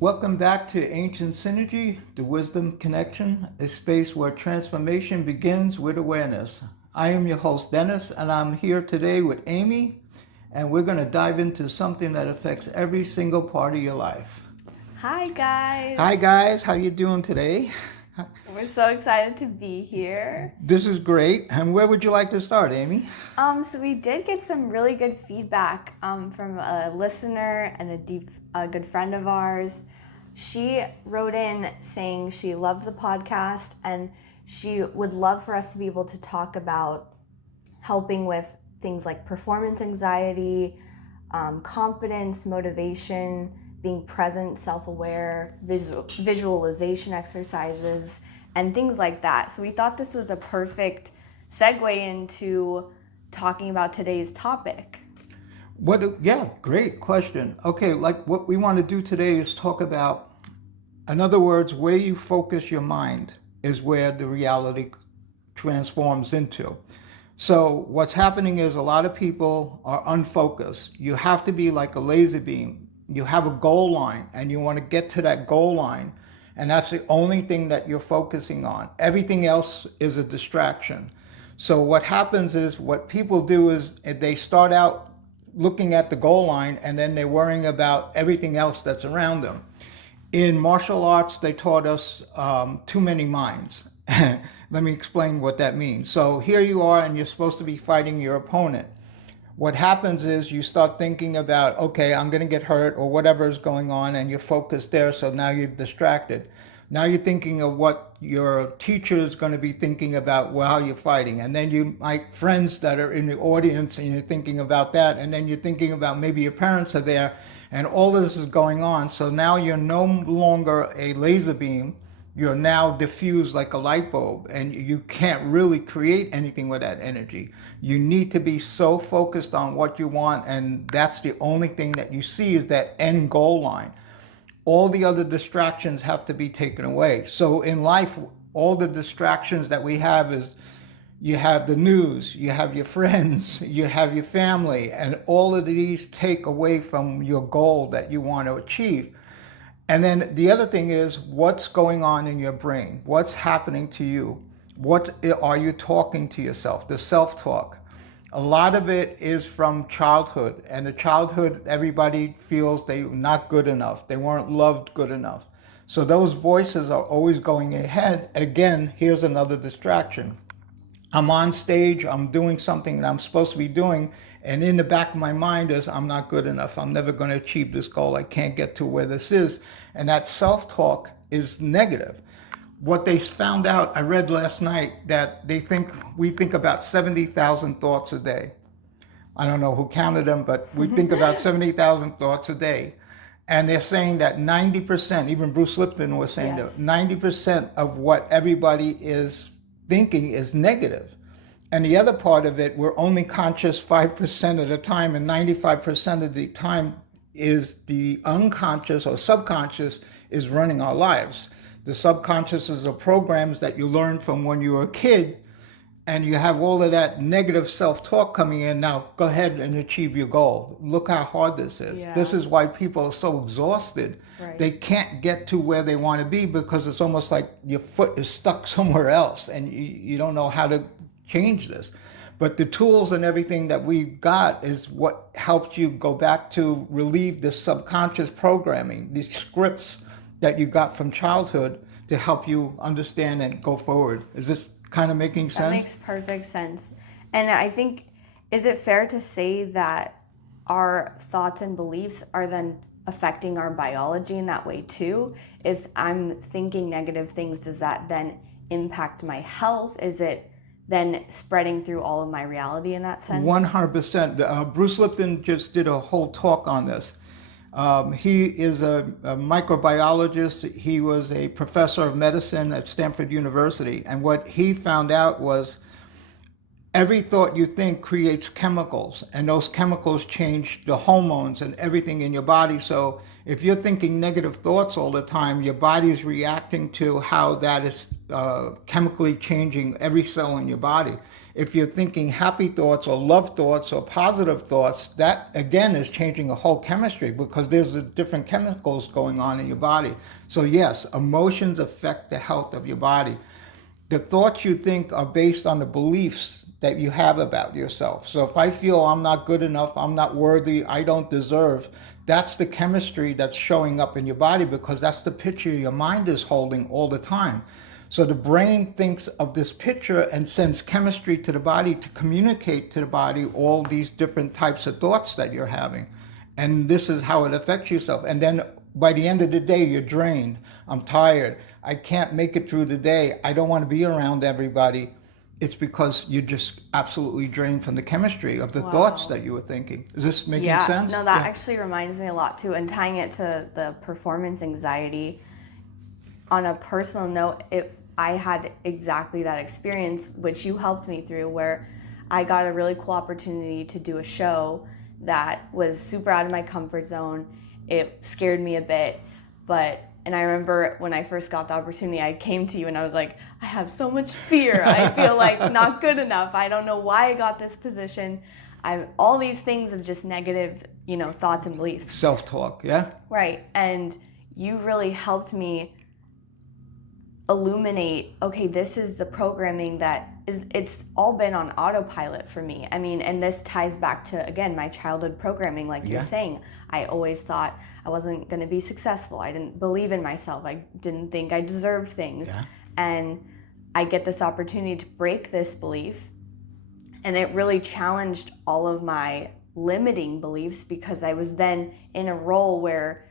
Welcome back to Ancient Synergy, the Wisdom Connection, a space where transformation begins with awareness. I am your host, Dennis, and I'm here today with Amy, and we're going to dive into something that affects every single part of your life. Hi Hi guys. guys, how you doing today? We're so excited to be here. This is great. And where would you like to start, Amy? So we did get some really good feedback from a listener and a good friend of ours. She wrote in saying she loved the podcast and she would love for us to be able to talk about helping with things like performance anxiety, confidence, motivation, being present, self-aware, visualization exercises, and things like that. So we thought this was a perfect segue into talking about today's topic. Yeah, great question. Okay, like what we want to do today is talk about, in other words, where you focus your mind is where the reality transforms into. So what's happening is a lot of people are unfocused. You have to be like a laser beam. You have a goal line and you want to get to that goal line. And that's the only thing that you're focusing on. Everything else is a distraction. So what happens is what people do is they start out looking at the goal line and then they're worrying about everything else that's around them. In martial arts, they taught us too many minds. Let me explain what that means. So here you are, and you're supposed to be fighting your opponent. What happens is you start thinking about, okay, I'm going to get hurt or whatever is going on, and you're focused there, so now you're distracted. Now you're thinking of what your teacher is going to be thinking about while you're fighting. And then you might friends that are in the audience and you're thinking about that. And then you're thinking about maybe your parents are there and all of this is going on. So now you're no longer a laser beam. You're now diffused like a light bulb and you can't really create anything with that energy. You need to be so focused on what you want, and that's the only thing that you see is that end goal line. All the other distractions have to be taken away. So in life, all the distractions that we have is you have the news, you have your friends, you have your family, and all of these take away from your goal that you want to achieve. And then the other thing is what's going on in your brain? What's happening to you? What are you talking to yourself? The self talk. A lot of it is from childhood. And the childhood, everybody feels they're not good enough. They weren't loved good enough. So those voices are always going ahead. Again, here's another distraction. I'm on stage, I'm doing something that I'm supposed to be doing, and in the back of my mind is, I'm not good enough. I'm never going to achieve this goal. I can't get to where this is. And that self talk is negative. What they found out, I read last night, that we think about 70,000 thoughts a day. I don't know who counted them, but we think about 70,000 thoughts a day. And they're saying that 90%, even Bruce Lipton was saying that Yes. 90% of what everybody is thinking is negative. And the other part of it, we're only conscious 5% of the time, and 95% of the time is the unconscious or subconscious is running our lives. The subconscious is the programs that you learned from when you were a kid, and you have all of that negative self-talk coming in. Now go ahead and achieve your goal. Look how hard this is. This Yeah. is why people are so exhausted. Right. They can't get to where they want to be because it's almost like your foot is stuck somewhere else and you don't know how to change this. But the tools and everything that we've got is what helps you go back to relieve this subconscious programming, these scripts that you got from childhood to help you understand and go forward. Is this kind of making That sense? makes perfect sense. And I think, is it fair to say that our thoughts and beliefs are then affecting our biology in that way too? If I'm thinking negative things, does that then impact my health? Is it then spreading through all of my reality in that sense? 100%. Bruce Lipton just did a whole talk on this. He is a microbiologist. He was a professor of medicine at Stanford University. And what he found out was every thought you think creates chemicals, and those chemicals change the hormones and everything in your body. So if you're thinking negative thoughts all the time, your body is reacting to how that is chemically changing every cell in your body. If you're thinking happy thoughts or love thoughts or positive thoughts, that again is changing a whole chemistry, because there's the different chemicals going on in your body. So yes, emotions affect the health of your body. The thoughts you think are based on the beliefs that you have about yourself. So if I feel I'm not good enough, I'm not worthy, I don't deserve, that's the chemistry that's showing up in your body, because that's the picture your mind is holding all the time. So the brain thinks of this picture and sends chemistry to the body to communicate to the body all these different types of thoughts that you're having. And this is how it affects yourself. And then by the end of the day, you're drained. I'm tired. I can't make it through the day. I don't want to be around everybody. It's because you're just absolutely drained from the chemistry of the thoughts Wow. that you were thinking. Is this making Yeah, sense? no, that actually reminds me a lot too. And tying it to the performance anxiety, on a personal note, I had exactly that experience, which you helped me through, where I got a really cool opportunity to do a show that was super out of my comfort zone. It scared me a bit, and I remember when I first got the opportunity, I came to you and I was like, I have so much fear. I feel like not good enough. I don't know why I got this position. All these things of just negative, thoughts and beliefs. Self-talk, yeah? Right. And you really helped me illuminate, okay, this is the programming that it's all been on autopilot for me. I mean, and this ties back to, again, my childhood programming, like you're saying. I always thought I wasn't going to be successful. I didn't believe in myself. I didn't think I deserved things. Yeah. And I get this opportunity to break this belief, and it really challenged all of my limiting beliefs, because I was then in a role where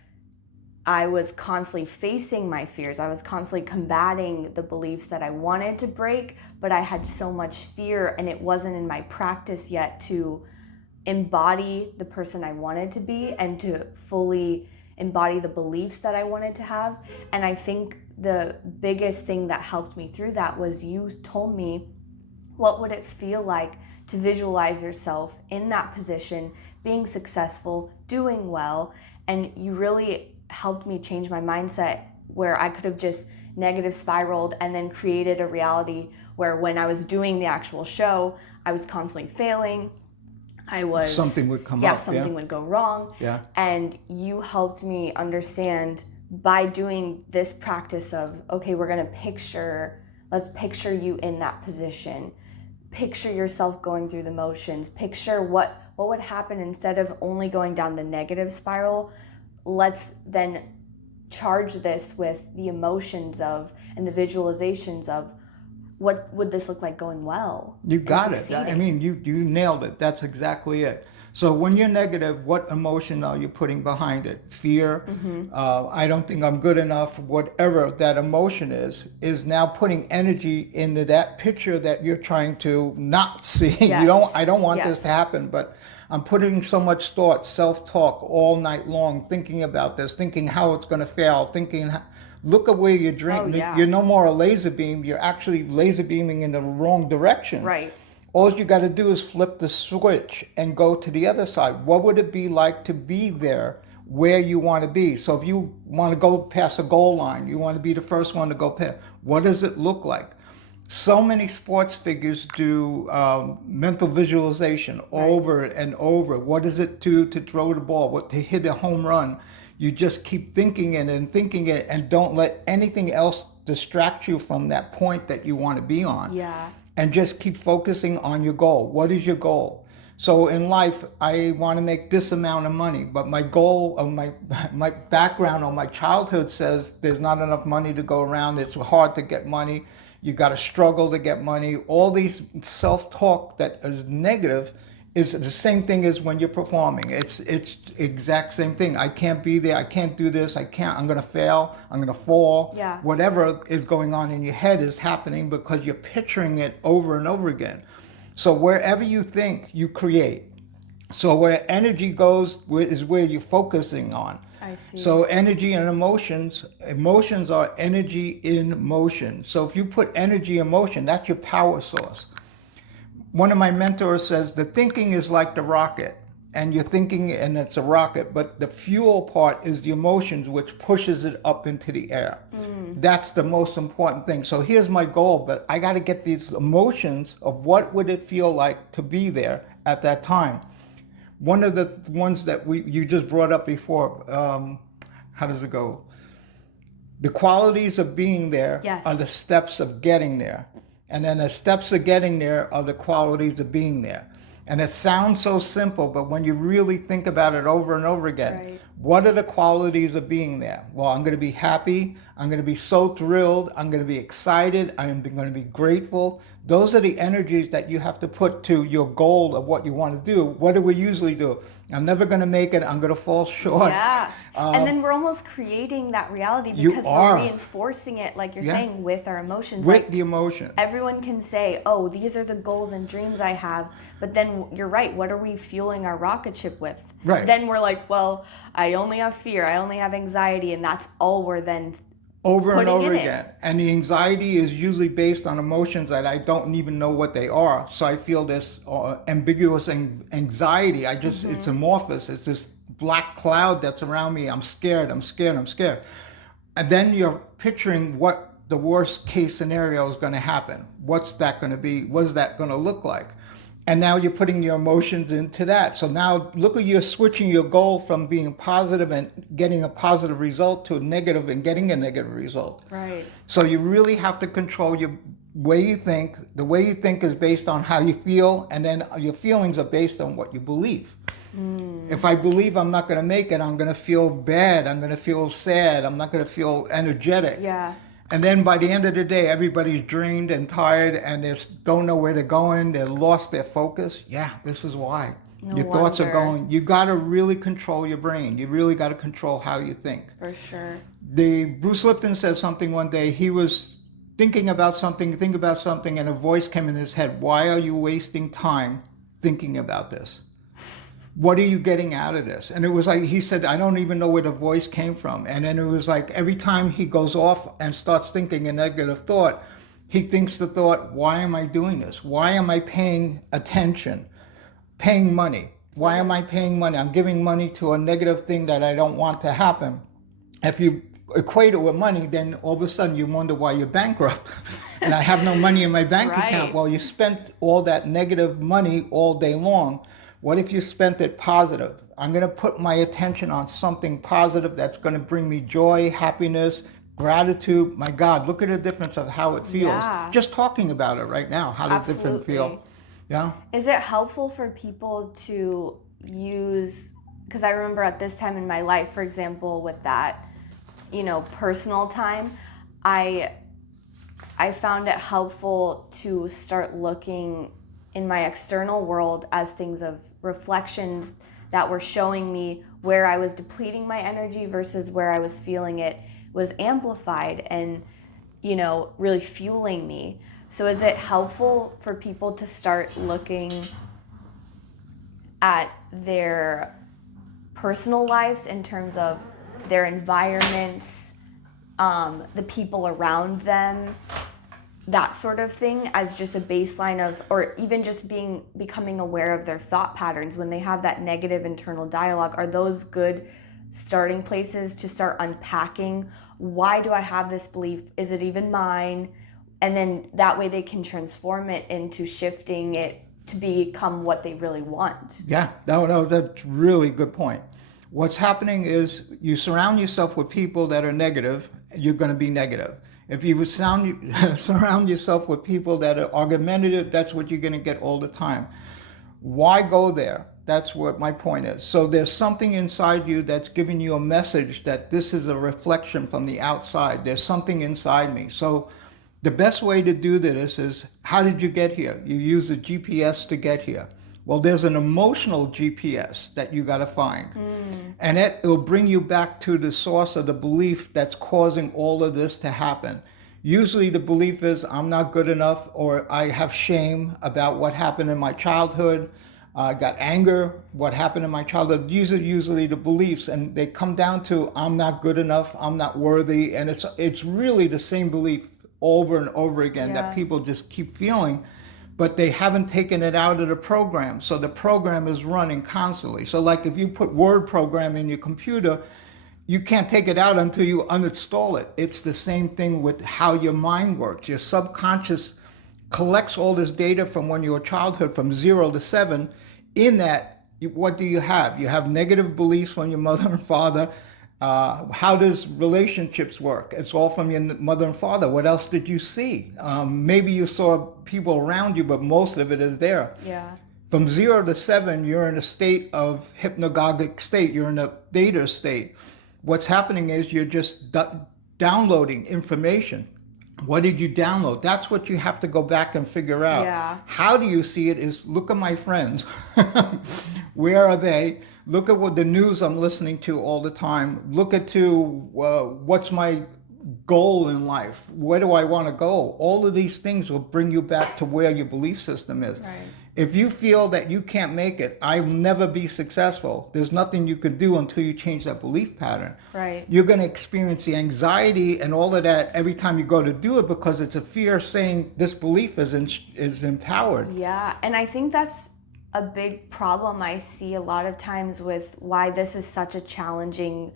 I was constantly facing my fears. I was constantly combating the beliefs that I wanted to break, but I had so much fear, and it wasn't in my practice yet to embody the person I wanted to be and to fully embody the beliefs that I wanted to have. And I think the biggest thing that helped me through that was you told me, what would it feel like to visualize yourself in that position, being successful, doing well, and you really helped me change my mindset, where I could have just negative spiraled and then created a reality where when I was doing the actual show, I was constantly failing. Something would come up. Something would go wrong. Yeah. And you helped me understand by doing this practice of, okay, let's picture you in that position. Picture yourself going through the motions. Picture what would happen instead of only going down the negative spiral. Let's then charge this with the emotions of and the visualizations of what would this look like going well. You got it. I mean, you nailed it. That's exactly it. So when you're negative, what emotion are you putting behind it? Fear, I don't think I'm good enough, whatever that emotion is now putting energy into that picture that you're trying to not see. Yes. I don't want this to happen, but I'm putting so much thought, self-talk all night long, thinking about this, thinking how it's going to fail, look at where you're drinking. Oh, yeah. You're no more a laser beam. You're actually laser beaming in the wrong direction. Right. All you got to do is flip the switch and go to the other side. What would it be like to be there where you want to be? So if you want to go past a goal line, you want to be the first one to go past, what does it look like? So many sports figures do mental visualization over and over. What does it do to throw the ball? To hit a home run? You just keep thinking it and don't let anything else distract you from that point that you want to be on. Yeah. And just keep focusing on your goal. What is your goal? So in life, I want to make this amount of money, but my goal of my background or my childhood says there's not enough money to go around. It's hard to get money. You got to struggle to get money. All these self-talk that is negative is the same thing as when you're performing. It's exact same thing. I can't be there. I can't do this. I'm going to fail. I'm going to fall. Yeah. Whatever is going on in your head is happening because you're picturing it over and over again. So wherever you think, you create. So where energy goes is where you're focusing on. I see. So energy and emotions are energy in motion. So if you put energy in motion, that's your power source. one of my mentors says the thinking is like the rocket, and you're thinking and it's a rocket, but the fuel part is the emotions, which pushes it up into the air. That's the most important thing. So here's my goal, but I got to get these emotions of what would it feel like to be there at that time. One of the ones that you just brought up before, how does it go? The qualities of being there Yes. are the steps of getting there. And then the steps of getting there are the qualities of being there. And it sounds so simple, but when you really think about it over and over again, Right. what are the qualities of being there? Well, I'm going to be happy. I'm going to be so thrilled. I'm going to be excited. I'm going to be grateful. Those are the energies that you have to put to your goal of what you want to do. What do we usually do? I'm never going to make it. I'm going to fall short. Yeah. And then we're almost creating that reality You because are. we're reinforcing it, like you're Yeah. saying, with our emotions. With Like the emotion. everyone can say, oh, these are the goals and dreams I have. But then you're right. What are we fueling our rocket ship with? Right. Then we're like, well, I only have fear. I only have anxiety. And that's all we're then Over and putting over in it. again. And the anxiety is usually based on emotions that I don't even know what they are. So I feel this ambiguous anxiety. It's amorphous. It's this black cloud that's around me. I'm scared, I'm scared, I'm scared. And then you're picturing what the worst case scenario is going to happen. What's that going to be? What's that going to look like? And now you're putting your emotions into that. So now look at you're switching your goal from being positive and getting a positive result to a negative and getting a negative result. Right. So you really have to control your way you think. The way you think is based on how you feel, and then your feelings are based on what you believe. If I believe I'm not going to make it, I'm going to feel bad. I'm going to feel sad. I'm not going to feel energetic. Yeah. And then by the end of the day, everybody's drained and tired, and they don't know where they're going. They're lost their focus. Yeah, this is why. No Your thoughts are wonder. going. You got to really control your brain. You really got to control how you think. For sure. Bruce Lipton said something one day. He was thinking about something, and a voice came in his head. Why are you wasting time thinking about this? What are you getting out of this? And it was like, he said, I don't even know where the voice came from. And then it was like, every time he goes off and starts thinking a negative thought, he thinks the thought, why am I doing this? Why am I paying attention? Paying money. Why am I paying money? I'm giving money to a negative thing that I don't want to happen. If you equate it with money, then all of a sudden you wonder why you're bankrupt. And I have no money in my bank Right. account. Well, you spent all that negative money all day long. What if you spent it positive? I'm going to put my attention on something positive that's going to bring me joy, happiness, gratitude. My God, look at the difference of how it feels. Yeah. Just talking about it right now, how does it different feel? Absolutely. Yeah. Is it helpful for people to use, because I remember at this time in my life, for example, with that, personal time, I found it helpful to start looking in my external world as things of reflections that were showing me where I was depleting my energy versus where I was feeling it was amplified and, really fueling me. So is it helpful for people to start looking at their personal lives in terms of their environments, the people around them, that sort of thing, as just a baseline of, or even just becoming aware of their thought patterns when they have that negative internal dialogue? Are those good starting places to start unpacking? Why do I have this belief? Is it even mine? And then that way they can transform it into shifting it to become what they really want. Yeah, no, that's really good point. What's happening is you surround yourself with people that are negative, you're going to be negative. If you would surround yourself with people that are argumentative, that's what you're going to get all the time. Why go there? That's what my point is. So there's something inside you that's giving you a message that this is a reflection from the outside. There's something inside me. So the best way to do this is, how did you get here? You use a GPS to get here. Well, there's an emotional GPS that you got to find. And it'll bring you back to the source of the belief that's causing all of this to happen. Usually the belief is I'm not good enough, or I have shame about what happened in my childhood. I got anger, what happened in my childhood. These are usually the beliefs, and they come down to I'm not good enough, I'm not worthy. And it's really the same belief over and over again that people just keep feeling. but they haven't taken it out of the program. So the program is running constantly. So like if you put Word program in your computer, you can't take it out until you uninstall it. It's the same thing with how your mind works. Your subconscious collects all this data from when you were childhood, from 0 to 7. In that, what do you have? You have negative beliefs from your mother and father. How does relationships work? It's all from your mother and father. What else did you see? Maybe you saw people around you, but most of it is there. Yeah. From 0 to 7, you're in a state of hypnagogic state. You're in a theta state. What's happening is you're just downloading information. What did you download? That's what you have to go back and figure out. Yeah. How do you see it is look at my friends. Where are they? Look at what the news I'm listening to all the time. Look at what's my goal in life? Where do I want to go? All of these things will bring you back to where your belief system is. Right. If you feel that you can't make it, I'll never be successful, there's nothing you could do until you change that belief pattern. Right. You're going to experience the anxiety and all of that every time you go to do it because it's a fear saying this belief is empowered. Yeah, and I think that's a big problem I see a lot of times with why this is such a challenging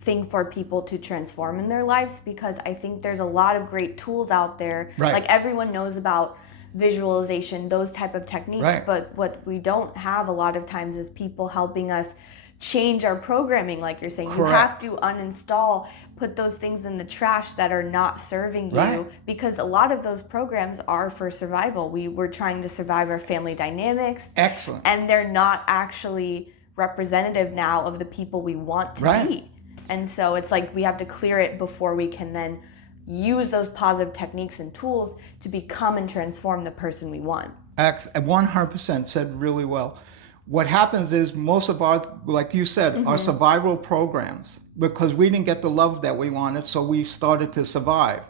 thing for people to transform in their lives, because I think there's a lot of great tools out there. Right. Like everyone knows about visualization, those type of techniques, Right. but what we don't have a lot of times is people helping us change our programming, like you're saying. Correct. You have to uninstall, put those things in the trash that are not serving you, Right. because a lot of those programs are for survival. We're trying to survive our family dynamics. Excellent. And they're not actually representative now of the people we want to Right. be. And so it's like we have to clear it before we can then use those positive techniques and tools to become and transform the person we want. 100% said really well. What happens is most of our, like you said, our survival programs, because we didn't get the love that we wanted, so we started to survive.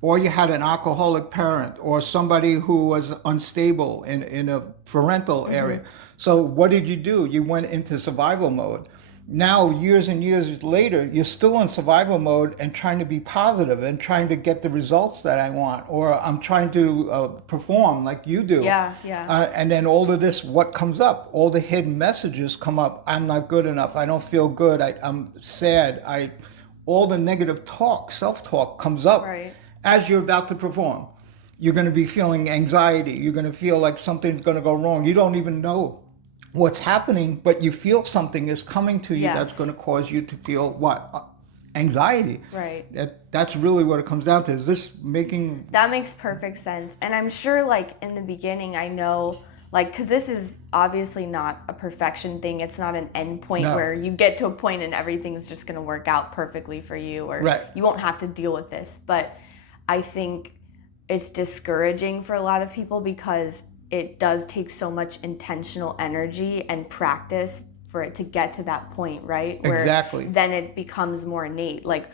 Or you had an alcoholic parent or somebody who was unstable in a parental area. So what did you do? You went into survival mode. Now, years and years later, you're still in survival mode and trying to be positive and trying to get the results that I want, or I'm trying to perform like you do. Yeah. And then all of this, what comes up? All the hidden messages come up. I'm not good enough. I don't feel good. I'm sad. All the negative talk, self-talk comes up Right. as you're about to perform. You're going to be feeling anxiety. You're going to feel like something's going to go wrong. You don't even know what's happening, but you feel something is coming to you. Yes. That's going to cause you to feel what? Anxiety. Right. That's really what it comes down to. Is this making... That makes perfect sense. And I'm sure, like, in the beginning, I know, like, because this is obviously not a perfection thing. It's not an end point No. where you get to a point and everything's just going to work out perfectly for you, or Right. you won't have to deal with this. But I think it's discouraging for a lot of people because it does take so much intentional energy and practice for it to get to that point, right? Where Exactly. then it becomes more innate. Like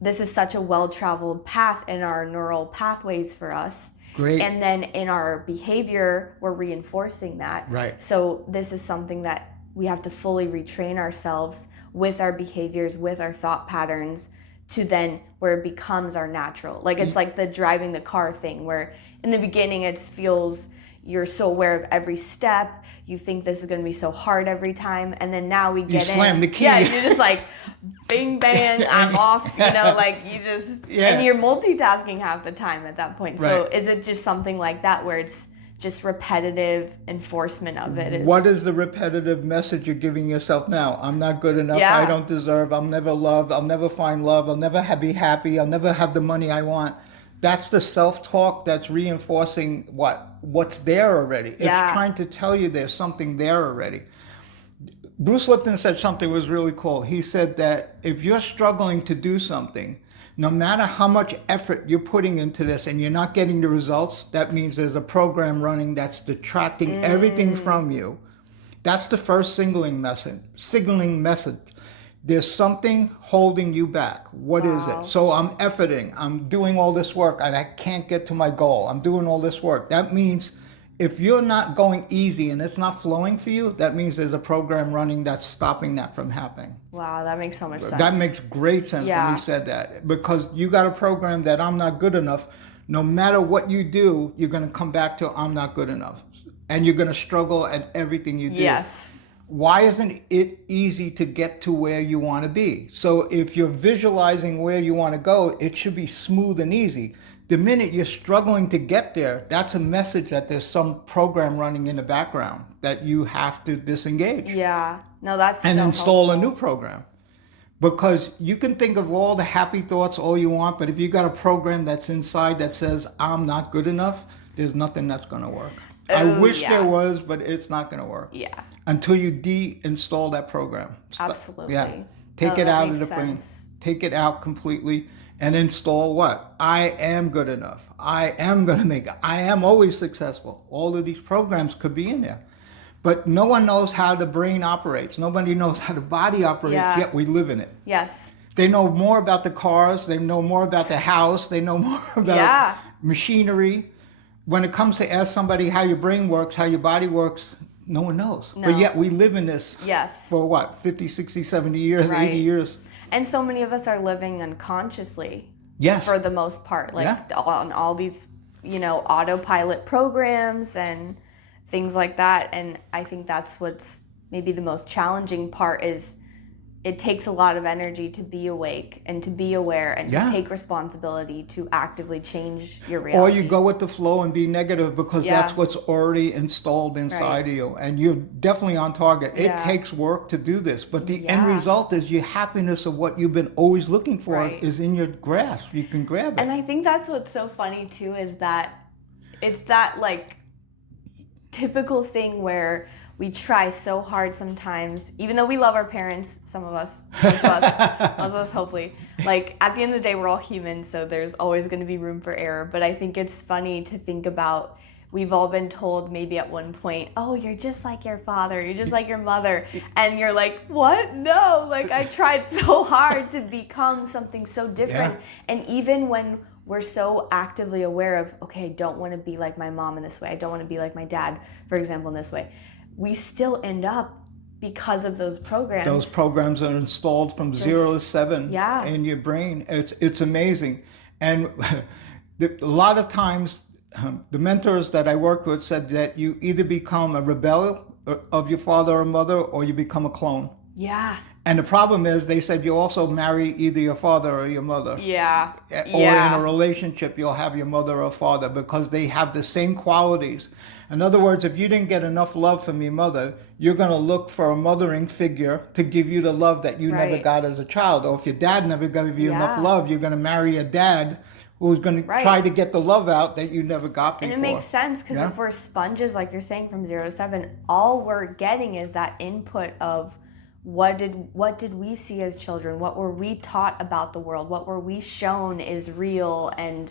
this is such a well-traveled path in our neural pathways for us. Great. And then in our behavior, we're reinforcing that. Right. So this is something that we have to fully retrain ourselves with our behaviors, with our thought patterns, to then where it becomes our natural. Like it's like the driving the car thing, where in the beginning it feels you're so aware of every step, you think this is going to be so hard every time, and then now we get slam the key. Yeah, you're just like bing bang, I'm off, like you just and you're multitasking half the time at that point. So Right. is it just something like that where it's just repetitive enforcement of it? What is the repetitive message you're giving yourself now? I'm not good enough. Yeah. I don't deserve. I'll never love. I'll never find love. I'll never be happy. I'll never have the money I want. That's the self-talk that's reinforcing what's there already. Yeah. It's trying to tell you there's something there already. Bruce Lipton said something was really cool. He said that if you're struggling to do something, no matter how much effort you're putting into this and you're not getting the results, that means there's a program running that's detracting everything from you. That's the first signaling message. There's something holding you back. What is Wow. it? So I'm efforting. I'm doing all this work and I can't get to my goal. I'm doing all this work. That means if you're not going easy and it's not flowing for you, that means there's a program running that's stopping that from happening. Wow, that makes so much sense. That makes great sense Yeah. when he said that, because you got a program that I'm not good enough No matter what you do, you're going to come back to I'm not good enough. And you're going to struggle at everything you do. Yes. Why isn't it easy to get to where you want to be? So if you're visualizing where you want to go, it should be smooth and easy. The minute you're struggling to get there, that's a message that there's some program running in the background that you have to disengage. Yeah. No, that's and so install helpful. a new program. Because you can think of all the happy thoughts all you want, but if you got a program that's inside that says, I'm not good enough, there's nothing that's going to work. I wish there was, but it's not going to work. Yeah. Until you de-install that program. Absolutely. Yeah. Take it out of the brain. Take it out completely and install what? I am good enough. I am going to make it. I am always successful. All of these programs could be in there. But no one knows how the brain operates. Nobody knows how the body operates, yet we live in it. Yes. They know more about the cars. They know more about the house. They know more about machinery. When it comes to ask somebody how your brain works, how your body works, no one knows. No. But yet we live in this for what, 50, 60, 70 years, 80 years. And so many of us are living unconsciously. Yes. For the most part. Like on all these, autopilot programs and things like that. And I think that's what's maybe the most challenging part is it takes a lot of energy to be awake and to be aware and to take responsibility to actively change your reality. Or you go with the flow and be negative because that's what's already installed inside of you. And you're definitely on target. It takes work to do this. But the end result is your happiness of what you've been always looking for is in your grasp. You can grab it. And I think that's what's so funny too is that it's that like typical thing where we try so hard sometimes, even though we love our parents, some of us, most of us hopefully. Like at the end of the day, we're all human, so there's always going to be room for error. But I think it's funny to think about, we've all been told maybe at one point, oh, you're just like your father, you're just like your mother. And you're like, what? No, like I tried so hard to become something so different. And even when we're so actively aware of, okay, I don't want to be like my mom in this way, I don't want to be like my dad, for example, in this way, we still end up because of those programs. Those programs are installed from 0 to 7 in your brain. It's amazing. And a lot of times, the mentors that I worked with said that you either become a rebel of your father or mother, or you become a clone. Yeah. And the problem is, they said you also marry either your father or your mother. Yeah. Or in a relationship, you'll have your mother or father because they have the same qualities. In other words, if you didn't get enough love from your mother, you're going to look for a mothering figure to give you the love that you never got as a child. Or if your dad never gave you enough love, you're going to marry a dad who's going to try to get the love out that you never got before. And it makes sense because if we're sponges, like you're saying, from 0 to 7, all we're getting is that input of what did we see as children? What were we taught about the world? What were we shown is real? And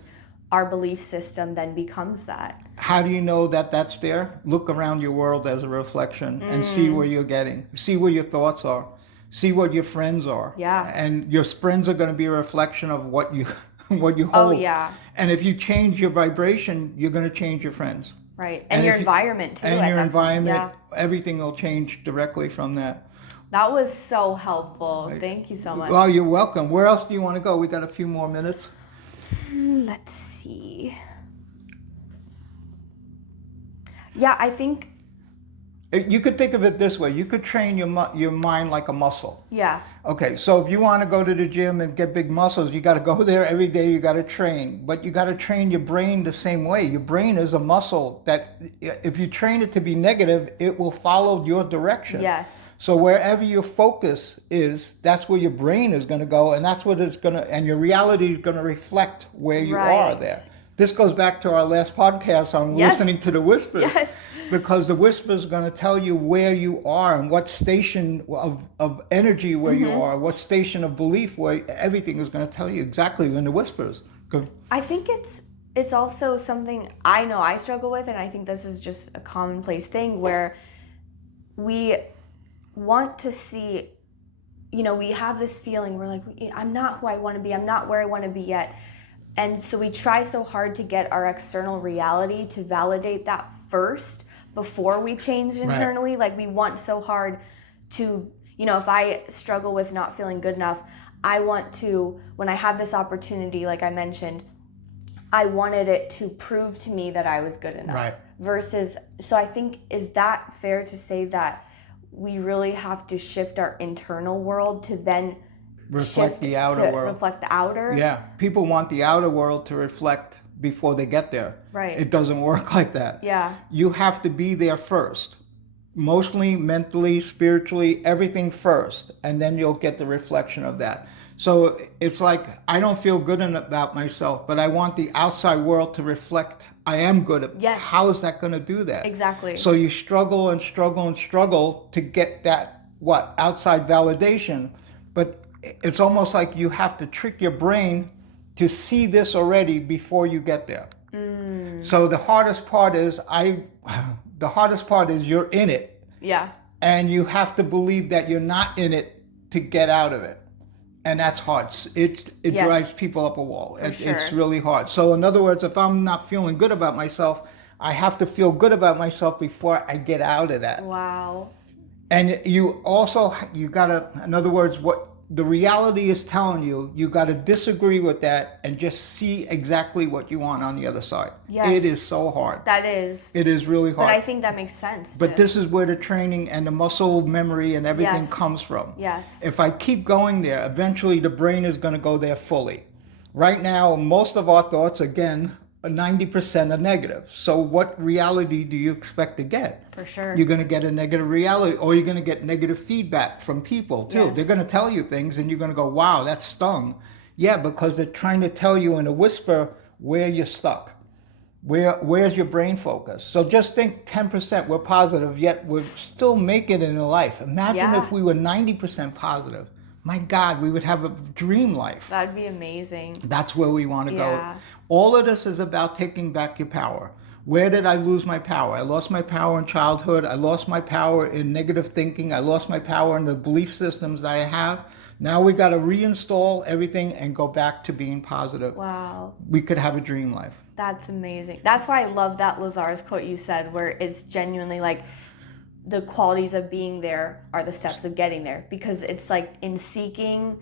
our belief system then becomes that. How do you know that that's there? Look around your world as a reflection and see where you're getting. See where your thoughts are. See what your friends are. Yeah. And your friends are going to be a reflection of what you hold. Oh, yeah. And if you change your vibration, you're going to change your friends. Right. And your environment too. And your environment, everything will change directly from that. That was so helpful. Thank you so much. Well, you're welcome. Where else do you want to go? We got a few more minutes. Let's see. Yeah, I think you could think of it this way. You could train your mind like a muscle. Yeah. Okay, so if you want to go to the gym and get big muscles, you got to go there every day. You got to train. But you got to train your brain the same way. Your brain is a muscle that if you train it to be negative, it will follow your direction. Yes. So wherever your focus is, that's where your brain is going to go, and that's what it's going to, and your reality is going to reflect where you are there. This goes back to our last podcast on listening to the whispers. Yes. Because the whisper is going to tell you where you are and what station of energy where you are, what station of belief where everything is going to tell you exactly in the whispers. I think it's also something I know I struggle with, and I think this is just a commonplace thing where we want to see, we have this feeling, we're like, I'm not who I want to be, I'm not where I want to be yet. And so we try so hard to get our external reality to validate that first before we change internally. Right. Like we want so hard to, if I struggle with not feeling good enough, I want to, when I have this opportunity, like I mentioned, I wanted it to prove to me that I was good enough. Right. Versus, so I think, is that fair to say that we really have to shift our internal world to then Reflect shift the outer to world. reflect the outer? Yeah, people want the outer world to reflect before they get there. Right. It doesn't work like that. Yeah. You have to be there first. Emotionally, mentally, spiritually, everything first, and then you'll get the reflection of that. So it's like I don't feel good about myself, but I want the outside world to reflect I am good at. Yes. How is that going to do that? Exactly. So you struggle and struggle and struggle to get that outside validation, but it's almost like you have to trick your brain to see this already before you get there. So the hardest part is you're in it. Yeah. And you have to believe that you're not in it to get out of it. And that's hard. It Yes. drives people up a wall. Sure. It's really hard. So in other words, if I'm not feeling good about myself, I have to feel good about myself before I get out of that. Wow. And you gotta, in other words, what the reality is telling you, you gotta disagree with that and just see exactly what you want on the other side. Yes. It is so hard. That is. It is really hard. But I think that makes sense. But this is where the training and the muscle memory and everything Yes. comes from. Yes. If I keep going there, eventually the brain is going to go there fully. Right now, most of our thoughts, again, 90% are negative. So what reality do you expect to get? For sure. You're going to get a negative reality, or you're going to get negative feedback from people too. Yes. They're going to tell you things and you're going to go, wow, that stung. Yeah, because they're trying to tell you in a whisper where you're stuck. Where's your brain focus? So just think 10% we're positive, yet we're still making it in life. Imagine if we were 90% positive. My God, we would have a dream life. That'd be amazing. That's where we want to Yeah. go. All of this is about taking back your power. Where did I lose my power? I lost my power in childhood. I lost my power in negative thinking. I lost my power in the belief systems that I have. Now we got to reinstall everything and go back to being positive. Wow. We could have a dream life. That's amazing. That's why I love that Lazar's quote you said, where it's genuinely like the qualities of being there are the steps of getting there. Because it's like in seeking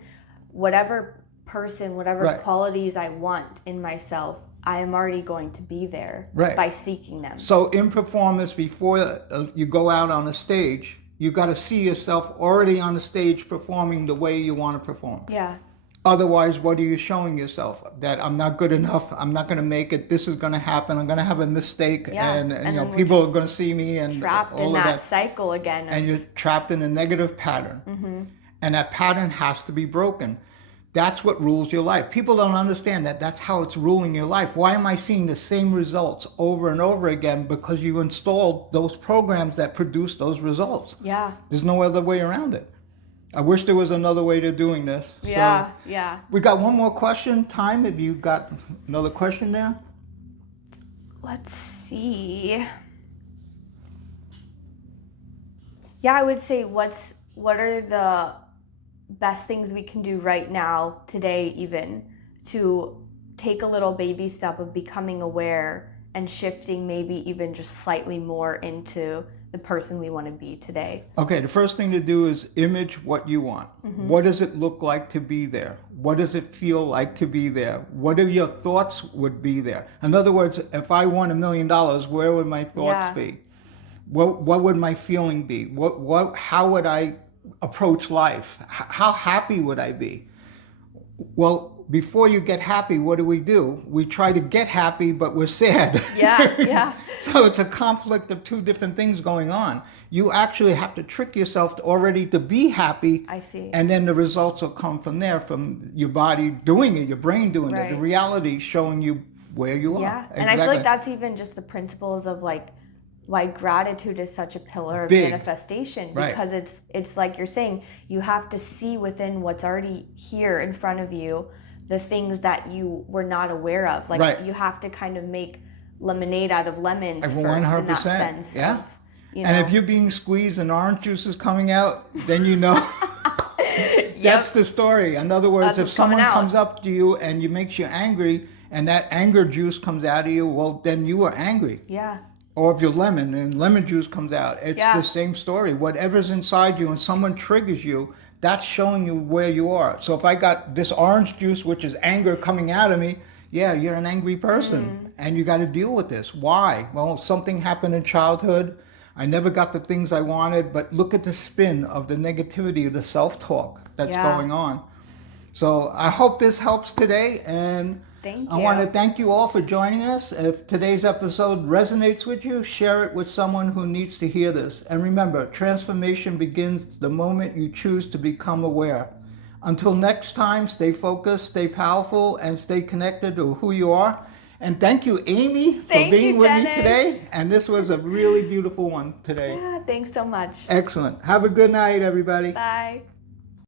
whatever person, whatever Right. qualities I want in myself, I am already going to be there Right. by seeking them. So in performance, before you go out on the stage, you got to see yourself already on the stage performing the way you want to perform. Yeah. Otherwise, what are you showing yourself? That I'm not good enough. I'm not going to make it. This is going to happen. I'm going to have a mistake, Yeah. and And you know then we're people just are going to see me and Trapped all in of that cycle again. and you're trapped in a negative pattern. Mm-hmm. And that pattern has to be broken. That's what rules your life. People don't understand that that's how it's ruling your life. Why am I seeing the same results over and over again? Because you installed those programs that produce those results. Yeah. There's no other way around it. I wish there was another way to doing this. Yeah. So Yeah. we got one more question. Time, have you got another question there? Let's see. Yeah, I would say what are the best things we can do right now, today even, to take a little baby step of becoming aware and shifting maybe even just slightly more into the person we want to be today. Okay, the first thing to do is image what you want. Mm-hmm. What does it look like to be there? What does it feel like to be there? What are your thoughts would be there? In other words, if I won $1 million, where would my thoughts be? What would my feeling be? How would I approach life? How happy would I be? Well, before you get happy, what do? We try to get happy, but we're sad. Yeah, yeah. So it's a conflict of two different things going on. You actually have to trick yourself already to be happy. I see. And then the results will come from there, from your body doing it, your brain doing it, the Right. reality showing you where you Yeah, are. and I feel like that's even just the principles of like why gratitude is such a pillar of Big. manifestation, Right. because it's like you're saying, you have to see within what's already here in front of you the things that you were not aware of. Like Right. you have to kind of make lemonade out of lemons first 100%. in that sense. Yeah. Of, you know. And if you're being squeezed and orange juice is coming out, then you know that's the story. In other words, That's if what's coming someone out. comes up to you and you makes you angry and that anger juice comes out of you, well, then you are angry. Yeah. Or if you're lemon and lemon juice comes out, it's Yeah. the same story. Whatever's inside you and someone triggers you, that's showing you where you are. So if I got this orange juice, which is anger coming out of me, yeah, you're an angry person and you got to deal with this. Why? Well, something happened in childhood. I never got the things I wanted, but look at the spin of the negativity, of the self-talk that's Yeah. going on. So I hope this helps today, and Thank I want to you. thank you all for joining us. If today's episode resonates with you, share it with someone who needs to hear this. And remember, transformation begins the moment you choose to become aware. Until next time, stay focused, stay powerful, and stay connected to who you are. And thank you, Amy, for Thank being you, with me today. Dennis. And this was a really beautiful one today. Yeah, thanks so much. Excellent. Have a good night, everybody. Bye.